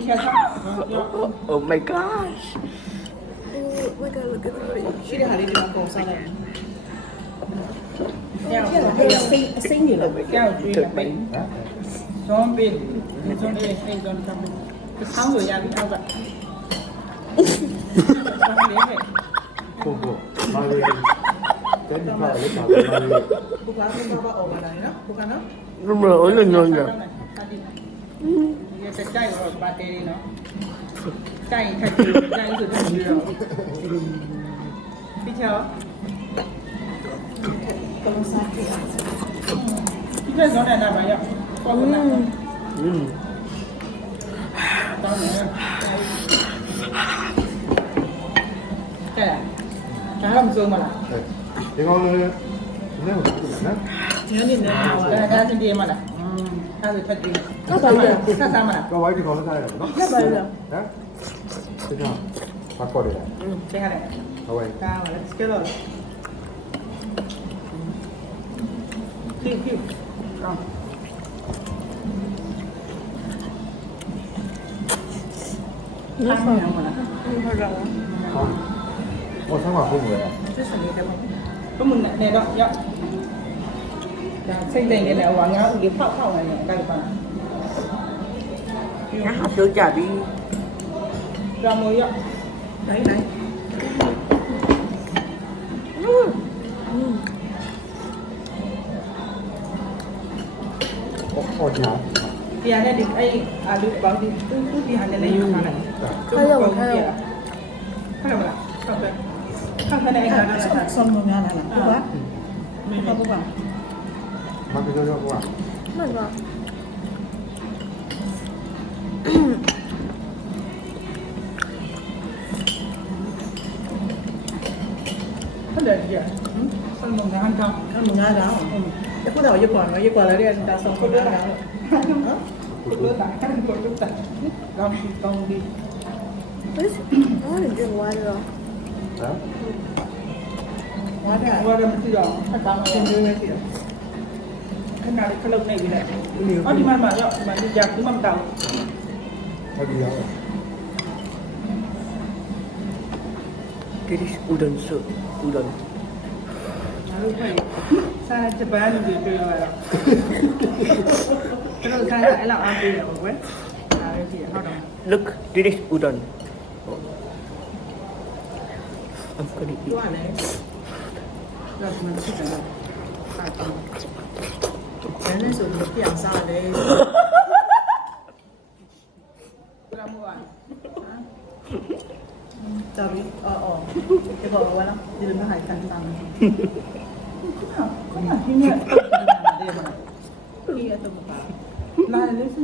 Oh my gosh. Oh my god, look at the face. ရှိတဲ့ဟာလေးတွေအကုန်စားလိုက်။ကြောက်အစိမ့်နေလို့ပဲကြောက်ကျွေးတယ်။ဇွန်ပင်းဇွန်လေးစိတ်ဇွန်ကမ်း။ဆောင်းလို့ရပြီအောက်က။ဆောင်းလေးပဲ။ ဟုတ်ဟုတ်မာရီတဲ့ဒီမှာလေးပါမာရီ ဘုရားဘုရားအော်ပါလားနော်ဘုရားနော် No, no, no, no. ဒီကြိုက်တော့ပါတေးနော်ကြိုက်ထက်ကြိုက်ဆိုထက်ပြီးတော့ပြီးချောကောင်းစားကြည့်ဒီကဇွန်နဲ့ပါရောက်ပေါ်လာ တောင်းနေတယ်ကဲဒါတော့မစိုးမလား ဒီကောင်လေးလည်းဟုတ်နော် ညနေနေဒါစင်ပြေမလားအဲ့ဒါထက်ကြည့်ဆက်စားမလား တော့ဝိုင်းဒီကောင်လေးစားရတယ်နော် လက်ပါလား ဟမ်ဒီကောင်ဖတ်ပေါ်တယ် ကျင်းရတယ် ဟိုဝိုင်း ဒါပါလေစကေတော့ခီကောင်း လက်ပါလား မလား ဟုတ်ကဲ့ ဟောဆောင်းမှာပုံရတယ် ဆက်စနေတယ်ပေါ့ဘုမနဲ့တော့ရောက်ဒါစိတ်သိနေတယ်ဟိုငါ့ဦးလေးဖောက်နေတယ်အဲ့ဒါပါ Nó học chưa trả đi. ရာမိုရောက်နိုင်နိုင် ဟောညာ ဒီရတယ်ဒီအဲ့အာလူပေါင်းဒီသူဒီဟာနဲ့လည်းယူထားတယ်ခါရမလားဟုတ်တယ်ခါခနဲ့အဲ့ဒါနဲ့ဆွမ်းမများလားဟုတ်ပါမင်းဟုတ်ပါ မပြောတော့ဟော မှန်ပါ ဟုတ်တယ်ကြီးဆွမ်းမများကောင်းမများတော့အခုတော့ရက်ပေါ်နော်ရက်ပေါ်လည်းဒါဆုံးကိုတော့နော်ကိုတော့တာကိုတော့တာကောင်းပြီကောင်းပြီ This I want to drink water. ဟမ် ဝါရမသိတော့အကောင်အင်းတွေပဲရှိတယ်ခဏလေးခလုတ်နေပြီလေအော်ဒီမှာရောက်ဒီမှာကြာဘူးမတောင်း ဟောဒီရော This is udon soup. Udon. ငါတို့ဖိုက်စားဂျပန်လူတွေတွေ့ရတော့ကျွန်တော်စားအဲ့လောက်အားပေးတယ်ကွယ်ဒါပဲရှိတယ်ဟုတ်တော့ Look, this is udon. I'm gonna eat. သူကလည်းတော့မှရှိတယ်တော့စားတော့ဘယ်နဲ့ဆိုဒီပြန်စားလဲဘယ်မှာတပီအော်ဒီပေါ်ဝလာဒီလိုမျိုးဟိုက်ကန်စားမယ်ခုနကဒီနေ့တယ်မှာဒီရတော့ပါလာလေစ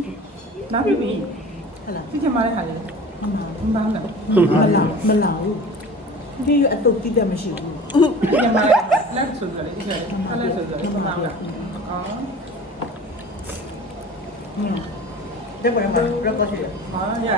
နာပြီပြီဟလာဒီချမလေးဟာလေမမလားမလာဘူးဒီအတုတ်တိတယ်မရှိဘူးညမလက်ဆိုကြလေဒီကလည်းအဲ့လက်ဆိုကြလေမမလားအော်ညတဲ့ဘာမှတော့ရှိဟာရ